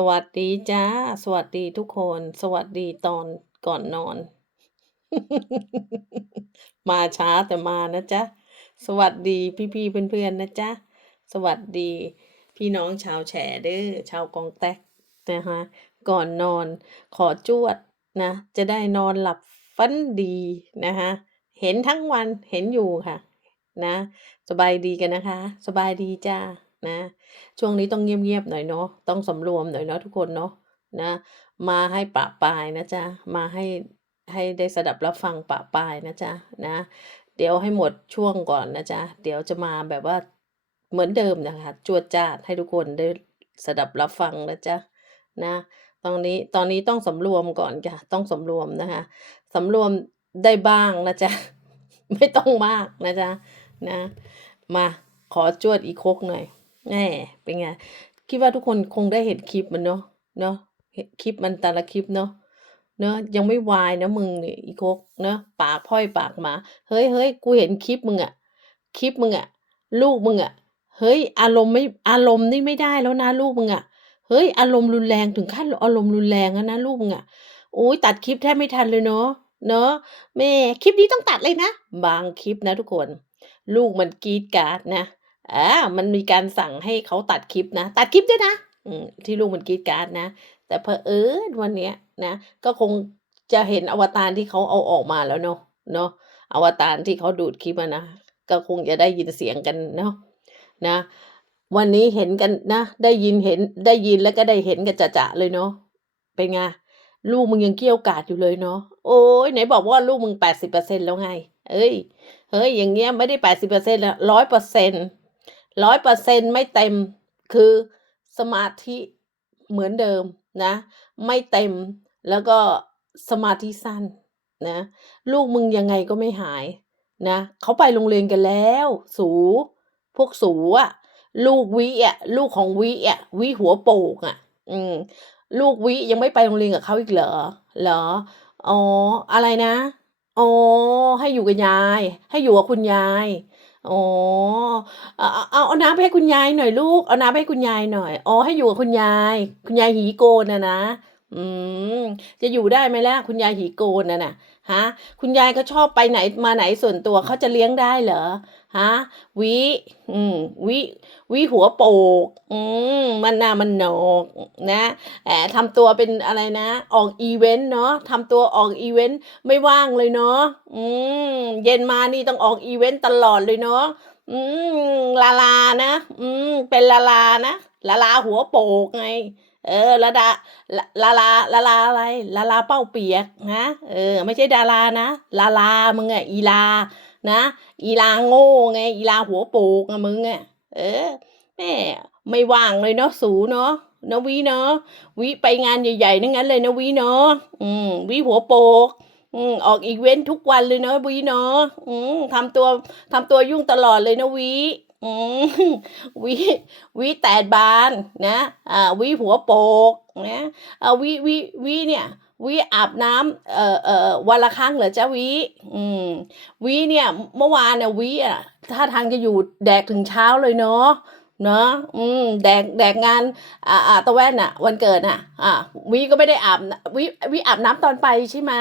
สวัสดีจ้า สวัสดีทุกคน สวัสดีตอนก่อนนอน มาช้าแต่มานะจ๊ะ สวัสดีพี่ๆเพื่อนๆนะจ๊ะ สวัสดีพี่น้องชาวแฉเด้อชาวกองแตกนะคะก่อนนอนขอจวดนะ จะได้นอนหลับฝันดีนะคะเห็นทั้งวันเห็นอยู่ค่ะ นะ สบายดีกันนะคะ สบายดีจ้า นะ ช่วงนี้ต้องเงียบๆหน่อยเนาะต้องสำรวมหน่อยเนาะทุกคนเนาะนะ มาให้ปะปายนะจ๊ะมาให้ให้ได้สดับรับฟังปะปายนะจ๊ะนะ เดี๋ยวให้หมดช่วงก่อนนะจ๊ะเดี๋ยวจะมาแบบว่าเหมือนเดิมนะคะจวดจ้าดให้ทุกคนได้สดับรับฟังนะจ๊ะนะตอนนี้ตอนนี้ต้องสำรวมก่อนค่ะต้องสำรวมนะคะสำรวมได้บ้างนะจ๊ะไม่ต้องมากนะจ๊ะนะ มาขอจวดอีกคกหน่อย แหมเป็นไง คิดว่าทุกคนคงได้เห็นคลิปมันเนาะเนาะเห็นคลิปมันแต่ละคลิปเนาะเนาะยังไม่วายนะมึงนี่อีคกเนาะปากพร่อยปากหมา เฮ้ยๆกูเห็นคลิปมึงอะคลิปมึงอะลูกมึงอะเฮ้ย อารมณ์ไม่อารมณ์นี่ไม่ได้แล้วนะลูกมึงอะเฮ้ย อารมณ์รุนแรงถึงขั้นอารมณ์รุนแรงแล้วนะลูกมึงอะโอ๊ยตัดคลิปแทบไม่ทันเลยเนาะเนาะแม่คลิปนี้ต้องตัดเลยนะ บางคลิปนะทุกคน ลูกมันกรีดกราดนะ อามันมีการสั่งให้เขาตัดคลิปนะ ตัดคลิปด้วยนะอืมที่ลูกมันกรีดกราดนะ แต่เผอิญวันเนี้ยนะ ก็คงจะเห็นอวตารที่เขาเอาออกมาแล้วเนาะเนาะอวตารที่เขาดูดคลิปอะนะ ก็คงจะได้ยินเสียงกันเนาะนะ วันนี้เห็นกันนะ ได้ยินเห็นได้ยินแล้วก็ได้เห็นกันจะๆเลยเนาะเป็นไงลูกมึงยังเกี้ยวกาดอยู่เลยเนาะโอ๊ยไหนบอกว่าลูกมึง80%แล้วไงเฮ้ยเฮ้ยอย่างเงี้ยไม่ได้80%แล้ว 100% 100%ไม่เต็มคือสมาธิเหมือนเดิมนะ ไม่เต็มแล้วก็สมาธิสั้นนะลูกมึงยังไงก็ไม่หายนะเขาไปโรงเรียนกันแล้ว สู พวกสูอะลูกวิอะลูกของวิอะวิหัวโปกอะอืมลูกวิยังไม่ไปโรงเรียนกับเขาอีกเหรอเหรออ๋ออะไรนะอ๋อให้อยู่กับยาย ให้อยู่กับคุณยาย อ๋อ เอา เอา เอาน้ำไปให้คุณยายหน่อยลูก เอาน้ำไปให้คุณยายหน่อย อ๋อ ให้อยู่กับคุณยาย คุณยายหีโกนอะนะ อืม จะอยู่ได้ไหมล่ะ คุณยายหีโกนน่ะน่ะฮะ คุณยายก็ชอบไปไหนมาไหนส่วนตัวเขาจะเลี้ยงได้เหรอฮะวิอืมวิวิหัวโปก อืมมันน่ะมันหนกนะแหมทำตัวเป็นอะไรนะออกอิเวนต์เนาะทำตัวออกอิเวนต์ไม่ว่างเลยเนาะอืมเย็นมานี่ต้องออกอิเวนต์ตลอดเลยเนาะอืมลาลานะ อืมเป็นลาลานะ ลาลาหัวโปกไง เออลาดาลลาลาลาลาอะไรลาลาเป้าเปียกนะเออ ไม่ใช่ดารานะลาลามึงอะอีลานะอีลาโง่ไงอีลาหัวโปกอะมึงอะเออแม่ไม่ว่างเลยเนาะสูเนาะนะวิเนาะวิไปงานใหญ่ๆทั้งนั้นเลยนะวิเนาะอืมวิหัวโปกอืมออกอิเวนต์ทุกวันเลยเนาะวิเนาะอืมทำตัวทำตัวยุ่งตลอดเลยนะวิ วิวิแตดบานนะอ่าวิหัวโปกนะอ่าวิวิวิเนี่ยวิอาบน้ำเอ่อเอ่อวันละครั้งเหรอจ้าวิอืมวิเนี่ยเมื่อวานเนี่ยวิอะท่าทางจะอยู่แดกถึงเช้าเลยเนาะ เนาะอืมแดกแดกงานอ่าอ่าตะแว่นน่ะวันเกิดน่ะอ่าวิก็ไม่ได้อาบวิวิอาบน้ำตอนไปใช่ไหม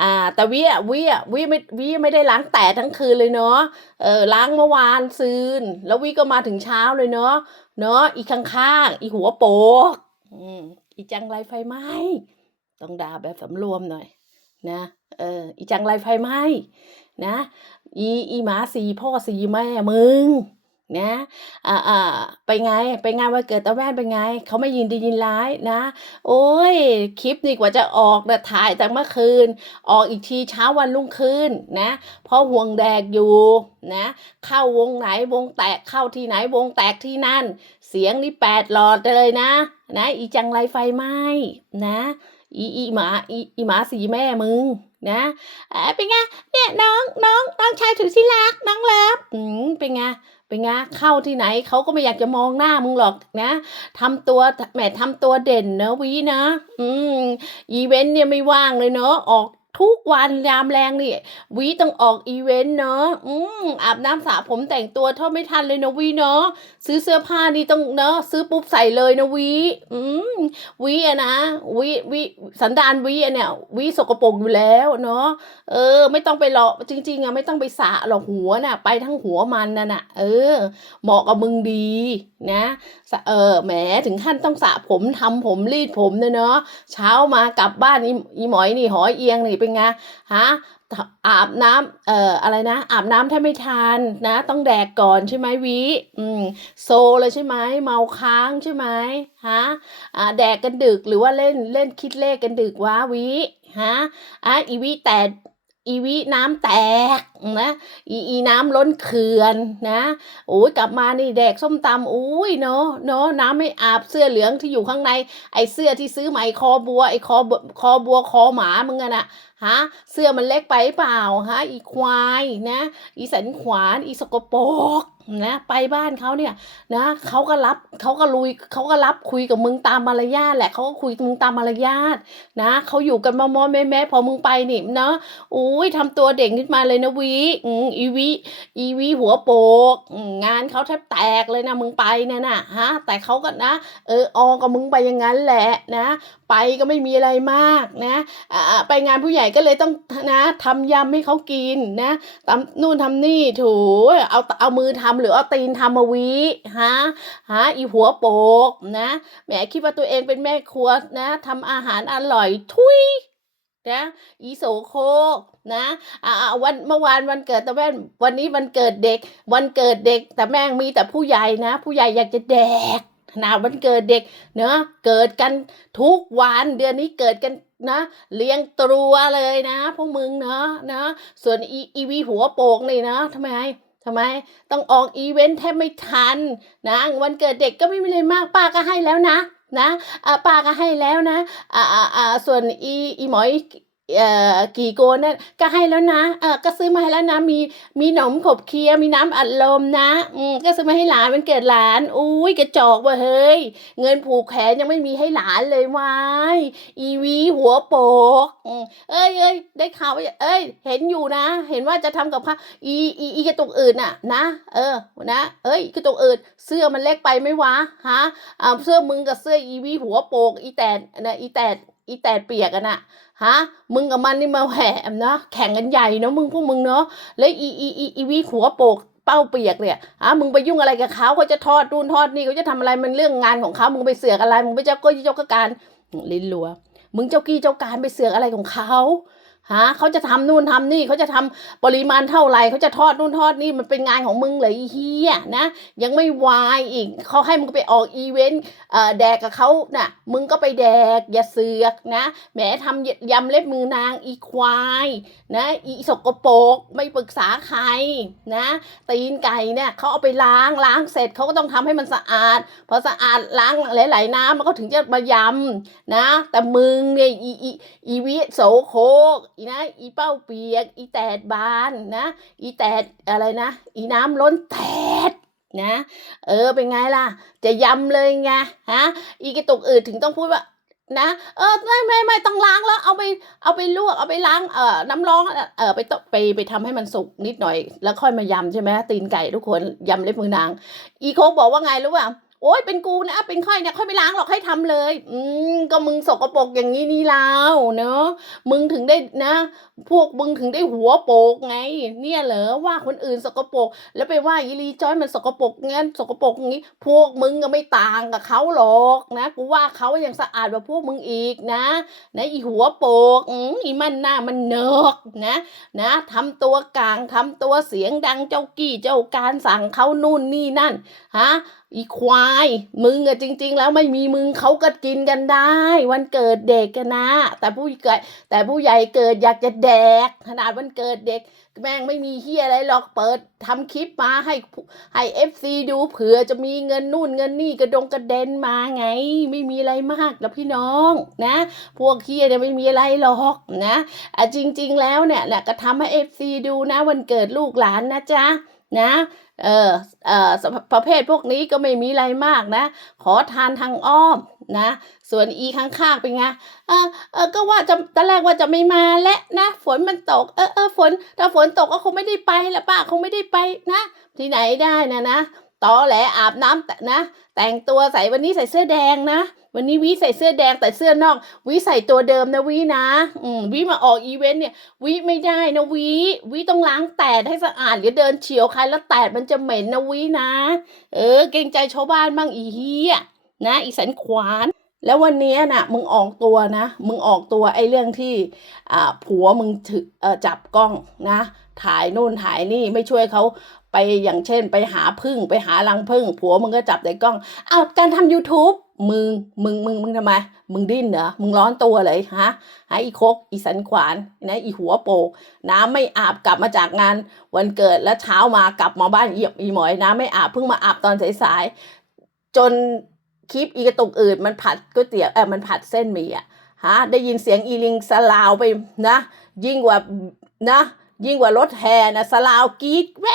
อ่า แต่วิอะวิอะวิไม่วิไม่ได้ล้างแตะทั้งคืนเลยเนาะเออล้างเมื่อวานซืน แล้ววิก็มาถึงเช้าเลยเนาะเนาะอีข้างๆอีหัวโปกอืมอีจังไรไฟไหม้ต้องด่าแบบสำรวมหน่อย นะเอออีจังไรไฟไหม้นะ อีอีหมาสีพ่อสีแม่มึง นะอ่าอ่าไปไง ไปงานวันเกิดตะแว่นเป็นไง เขาไม่ยินดียินร้ายนะ โอ๊ยคลิปนี่กว่าจะออกน่ะถ่ายตั้งเมื่อคืน ออกอีกทีเช้าวันรุ่งขึ้นนะ เพราะห่วงแดกอยู่นะ เข้าวงไหนวงแตกเข้าที่ไหนวงแตกที่นั่น เสียงนี่8หลอดเลยนะ นะ อีจังไรไฟไหม้นะอีอีหมาอีอีหมาสีแม่มึงนะเป็นไงเนี่ยน้องน้องน้องชายสุดที่รักน้องเลิฟอืมเป็นไง เป็นไงเข้าที่ไหนเขาก็ไม่อยากจะมองหน้ามึงหรอกนะทำตัวแหมทำตัวเด่นเนะวินะ อืมอีเวนต์เนี่ยไม่ว่างเลยเนาะออก ทุกวันยามแรงนี่วีต้องออกอีเวนต์เนาะอืมอาบน้ำสระผมแต่งตัวเท่าไม่ทันเลยนะวีเนาะซื้อเสื้อผ้านี่ต้องเนาะซื้อปุ๊บใส่เลยนะวีอืมวีอะนะวีวีสันดานวีอะเนี่ยวีสกปรกอยู่แล้วเนาะเออ ไม่ต้องไปหรอกจริง ๆอะไม่ต้องไปสระหรอกหัวน่ะ ไปทั้งหัวมันน่ะน่ะเออ เหมาะกับมึงดีนะเออแหมถึงขั้นต้องสระผมทำผมรีดผมเลยเนาะเช้ามากลับบ้านอีอีหมอยนี่หอยเอียงนี่เป็นไงฮะอาบน้ำเอ่ออะไรนะ อาบน้ำแทบไม่ทันนะ ต้องแดกก่อนใช่ไหมวิอืมโซเลยใช่ไหมเมาค้างใช่ไหมฮะอ่าแดกกันดึกหรือว่าเล่นเล่นคิดเลขกันดึกวะวิฮะอะอีวิแต่อีวิน้ำแตกนะอีอีน้ำล้นเขื่อนนะโอ้ยกลับมานี่แดกส้มตำอุ้ยเนาะเนาะน้ำไม่อาบเสื้อเหลืองที่อยู่ข้างใน ไอเสื้อที่ซื้อใหม่คอบัวไอคอคอบัวคอหมามึงอะน่ะ ฮะเสื้อมันเล็กไปเปล่าฮะอีควายนะ อีสันขวาน อีสกปรก นะไปบ้านเขาเนี่ยนะเขาก็รับเขาก็ลุยเขาก็รับคุยกับมึงตามมารยาทแหละเขาก็คุยกับมึงตามมารยาทนะเขาอยู่กันมอมอแม่แม่พอมึงไปนี่เนาะอุ้ยทำตัวเด่งขึ้นมาเลยนะวีอีวีอีวีหัวโปกงานเขาแทบแตกเลยนะมึงไปเนี่ยน่ะฮะแต่เขาก็นะ เออออกับมึงไปอย่างนั้นแหละนะไปก็ไม่มีอะไรมากนะอ่าไปงานผู้ใหญ่ก็เลยต้องนะทำยำให้เขากินนะทำนู่นทำนี่ถูเอาเอามือทำหรือเอาตีนทำมาวิฮะฮะอีหัวโปกนะแหมคิดว่าตัวเองเป็นแม่ครัวนะทำอาหารอร่อยทุยนะอีโสโคกนะอ่าวันเมื่อวานวันเกิดแต่แม่วันนี้วันเกิดเด็ก วันเกิดเด็ก แต่แม่งมีแต่ผู้ใหญ่นะ ผู้ใหญ่อยากจะแดกนาวันเกิดเด็กเนอะเกิดกันทุกวันเดือนนี้เกิดกันนะ เลี้ยงตัวเลยนะพวกมึงเนาะเนาะส่วนอีอีวีหัวโปกนี่นะทำไม ทำไมต้องออกอีเวนต์แทบไม่ทันนะวันเกิดเด็กก็ไม่มีอะไรมากป้าก็ให้แล้วนะนะป้าก็ให้แล้วนะอ่าอ่าส่วนอีอีหมอย เอ่อกี่โกนั่นก็ให้แล้วนะเออก็ซื้อมาให้แล้วนะมีมีหนมขบเคี้ยวมีน้ำอัดลมนะอืมก็ซื้อมาให้หลานมันเกิดหลานอุ้ยกระจอกว่ะเฮ้ย เงินผูกแขนยังไม่มีให้หลานเลยวายอีวีหัวโปกเอ้ยเอ้ยได้ข่าวว่าเอ้ย เห็นอยู่นะ เห็นว่าจะทำกับข้าอีอีอีกระตุกอื่นน่ะนะ เออนะเอ้ยกระตุกอื่น เสื้อมันเล็กไปไหมวะฮะอ่าเสื้อมึงกับเสื้ออีวีหัวโปกอีแตดนะอีแตด อีแตดเปียกกันอะฮะ มึงกับมันนี่มาแหมนะแข่งกันใหญ่เนาะมึงพวกมึงเนาะแล้วอีอีอีอีวีหัวโปกเป้าเปียกเนี่ยอะมึงไปยุ่งอะไรกับเขาเขาจะทอดนู่นทอดนี่เขาจะทำอะไรมันเรื่องงานของเขามึงไปเสือกอะไร มึงไปเจ้าก้อยเจ้าการลิ้นลัวมึงเจ้ากี้เจ้าการไปเสือกอะไรของเขา ฮะเขาจะทำนู่นทำนี่เขาจะทำปริมาณเท่าไหร่เขาจะทอดนู่นทอดนี่มันเป็นงานของมึงเลยไอ้เฮียนะ ยังไม่วายอีกเขาให้มึงไปออกอีเวนต์แดกกับเขาน่ะมึงก็ไปแดกอย่าเสือกนะแหมทำยำเล็บมือนางอีควายนะอีสกปรกไม่ปรึกษาใครนะตีนไก่เนี่ยเขาเอาไปล้างล้างเสร็จเขาก็ต้องทำให้มันสะอาดพอสะอาดล้างหลาย ๆ น้ำมันก็ถึงจะมายำนะ แต่มึงเนี่ยอีอีอีวิโสโคอีนะอีเป้าเปียก อีแตดบานนะ อีแตดอะไรนะ อีน้ำล้นแตดนะ เออเป็นไงล่ะ จะยำเลยไงฮะอีกระตุกอื่นถึงต้องพูดว่านะเออไม่ไม่ไม่ต้องล้างแล้วเอาไปเอาไปลวกเอาไปล้างเอ่อน้ำร้อนเอ่อไปตไปไปทำให้มันสุกนิดหน่อย แล้วค่อยมายำใช่ไหมตีนไก่ทุกคนยำเล็บมือนาง อีโคกบอกว่าไงรู้ป่ะ โอ้ยเป็นกูนะเป็นค่อยเนี่ยค่อยไปล้างหรอกให้ทำเลย อืมก็มึงสกปรกอย่างนี้นี่แล้วเนอะมึงถึงได้นะ พวกมึงถึงได้หัวโปกไง เนี่ยเหรอว่าคนอื่นสกปรกแล้วไปว่าอีลีจอยมันสกปรกงั้นสกปรกอย่างนี้ พวกมึงก็ไม่ต่างกับเขาหรอกนะกูว่าเขายังสะอาดกว่าพวกมึงอีกนะนะอีหัวโปกอืมอีมันหน้ามันเนกนะนะทำตัวกลางทำตัวเสียงดังเจ้ากี้เจ้าการสั่งเขานู่นนี่นั่นฮะ อีควาย มึงอะจริง ๆ แล้วไม่มีมึงเขาก็กินกันได้ วันเกิดเด็กกันนะ แต่ผู้ใหญ่แต่ผู้ใหญ่เกิดอยากจะแดก ขนาดวันเกิดเด็ก แม่งไม่มีเฮียอะไรหรอกเปิดทำคลิปมาให้ให้เอฟซีดูเผื่อจะมีเงินนู่นเงินนี่กระดงกระเด็นมาไง ไม่มีอะไรมากแล้วพี่น้องนะ พวกเฮียเนี่ยไม่มีอะไรหรอกนะอะจริง ๆ แล้วเนี่ยแหละก็ทำให้เอฟซีดูนะ วันเกิดลูกหลานนะจ๊ะ นะเออเออประเภทพวกนี้ก็ไม่มีอะไรมากนะ ขอทานทางอ้อมนะ ส่วนอีข้างๆเป็นไงเออเออก็ว่าจะตอนแรกว่าจะไม่มาและนะ ฝนมันตก เออเออฝนถ้าฝนตกก็คงไม่ได้ไปละป้าคงไม่ได้ไปนะ ที่ไหนได้นะนะ ตอแหลอาบน้ำนะ แต่งตัวใส่วันนี้ใส่เสื้อแดงนะ วันนี้วิใส่เสื้อแดงแต่เสื้อนอก วิใส่ตัวเดิมนะวินะ อืมวิมาออกอีเวนต์เนี่ยวิไม่ได้นะวิวิต้องล้างแตดให้สะอาดเดี๋ยวเดินเฉียวใครแล้วแตดมันจะเหม็นนะวินะ เออ เกรงใจชาวบ้านบ้างอีเฮียนะอีสันขวานแล้ววันนี้ยน่ะมึงออกตัวนะ มึงออกตัวไอ้เรื่องที่อ่าผัวมึงถืออ่อจับกล้องนะ ถ่ายนู่นถ่ายนี่ไม่ช่วยเขา ไปอย่างเช่น ไปหาพึ่ง ไปหารังพึ่ง ผัวมึงก็จับแต่กล้องเอาวการทำ YouTube มึง มึง มึง มึงทำไม มึงดิ้นเหรอ มึงร้อนตัวเลยฮะฮะอีคก อีสันขวาน นะ อีหัวโปก น้ำไม่อาบกลับมาจากงาน วันเกิดแล้วเช้ามากลับมาบ้านเอีอีหมอย น้ำไม่อาบเพิ่งมาอาบตอนสายๆ จนคลิปอีกระตุกอื่นมันผัดก๋วยเตี๋ยวเออมันผัดเส้นหมี่อะฮะ ได้ยินเสียงอีลิงสลาวไปนะ ยิ่งกว่านะ ยิ่งกว่ารถแห่นะสลาวกรีดแว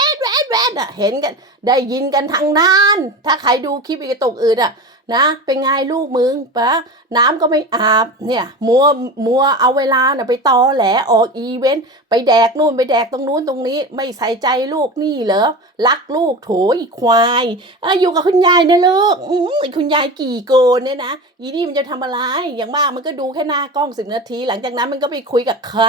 แวดอะเห็นกัน ได้ยินกันทางนั้น ถ้าใครดูคลิปอีกตกอื่นอะนะ เป็นไงลูกมึงปะน้ำก็ไม่อาบเนี่ยมัวมัวเอาเวลาน่ะไปตอแหลออกอีเวนต์ไปแดกนู่นไปแดกตรงนู้นตรงนี้ ไม่ใส่ใจลูกนี่เหรอรักลูกโถอีควายเอ้ยอยู่กับคุณยายนะลูกอคุณยายกี่โกนเนี่ยนะอีนี่มันจะทำอะไรอย่างมากมันก็ดูแค่หน้ากล้องสิบนาที หลังจากนั้นมันก็ไปคุยกับใคร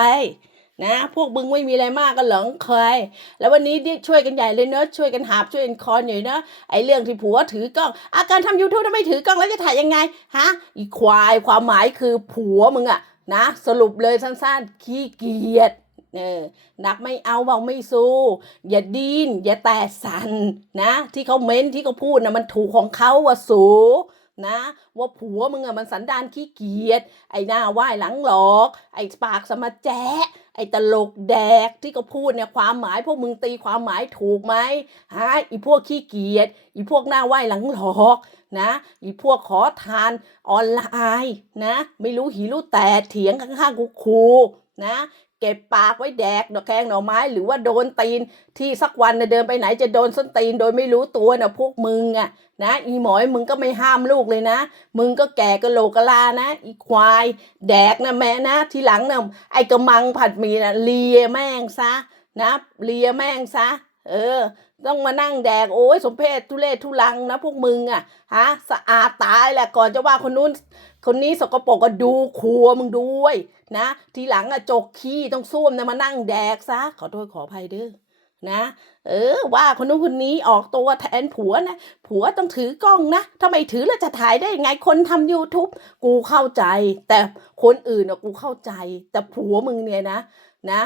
นะ พวกมึงไม่มีอะไรมากก็หลงเคย แล้ววันนี้ช่วยกันใหญ่เลยเนอะช่วยกันหาบช่วยกันคอนอยู่เนอะไอ้เรื่องที่ผัวถือกล้อง อาการทำยูทูบถ้าไม่ถือกล้องแล้วจะถ่ายยังไงฮะอีควายความหมายคือผัวมึงอะนะ สรุปเลยสั้นๆขี้เกียจเออหนักไม่เอาเบาไม่สู้อย่าดิ้นอย่าแตะสันนะ ที่เขาเม้นที่เขาพูดนะมันถูกของเขาว่ะสู นะ ว่าผัวมึงอะมันสันดานขี้เกียจไอ้หน้าไหว้หลังหลอก ไอ้ปากสมาแจ๊ะไอ้ตลกแดกที่เขาพูดเนี่ยความหมายพวกมึงตีความหมายถูกไหมฮะอีพวกขี้เกียจอีพวกหน้าไหว้หลังหลอกนะอีพวกขอทานออนไลน์นะ ไม่รู้หีรู้แต่เถียงข้างๆกูครูนะ เก็บปากไว้แดกดอแกงหน่อไม้ หรือว่าโดนตีนที่สักวันนะเดินไปไหนจะโดนส้นตีนโดยไม่รู้ตัวนะพวกมึงอะนะอีหมอยมึงก็ไม่ห้ามลูกเลยนะ มึงก็แก่กะโหลกกะลานะ อีควาย แดกนะแม่นะ ทีหลังนะไอกระมังผัดหมีนะเลียแม่งซะนะเลียแม่งซะ เออ ต้องมานั่งแดกโอ้ยสมเพศทุเลศทุลังนะพวกมึงอะฮะสะอาดตายแหละก่อนจะว่าคนนู้นคนนี้สกปรกก็ดูครัวมึงด้วย นะ ทีหลังอะจกขี้ต้องส้วมนะมานั่งแดกซะขอโทษขออภัยเด้อนะ เออ ว่าคนนู้นคนนี้ออกตัวแทนผัวนะผัวต้องถือกล้องนะถ้าไมถือแล้วจะถ่ายได้ยังไงคนทำ YouTube กูเข้าใจ แต่คนอื่นอะกูเข้าใจ แต่ผัวมึงเนี่ยนะนะ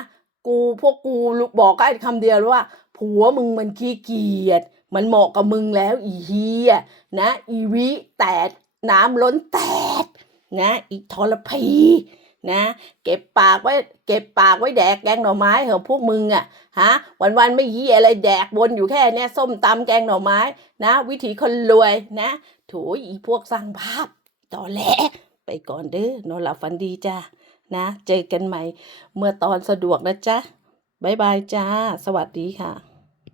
กูพวกกูบอกก็ไอ้คำเดียวว่า ผัวมึงมันขี้เกียจมันเหมาะกับมึงแล้วอีเฮียนะ อีวิแตดน้ำล้นแตดนะ อีทรพี นะ เก็บปากไว้เก็บปากไว้แดกแกงหน่อไม้เหอะพวกมึงอะฮะวันวันไม่ยี่อะไรแดกวนอยู่แค่เนี้ยส้มตำแกงหน่อไม้นะ วิถีคนรวยนะโถอีพวกสร้างภาพต่อแหลไปก่อนเด้อนอนหลับฝันดีจ้านะ เจอกันใหม่ เมื่อตอนสะดวกนะจ๊ะบ๊ายบายจ้า สวัสดีค่ะ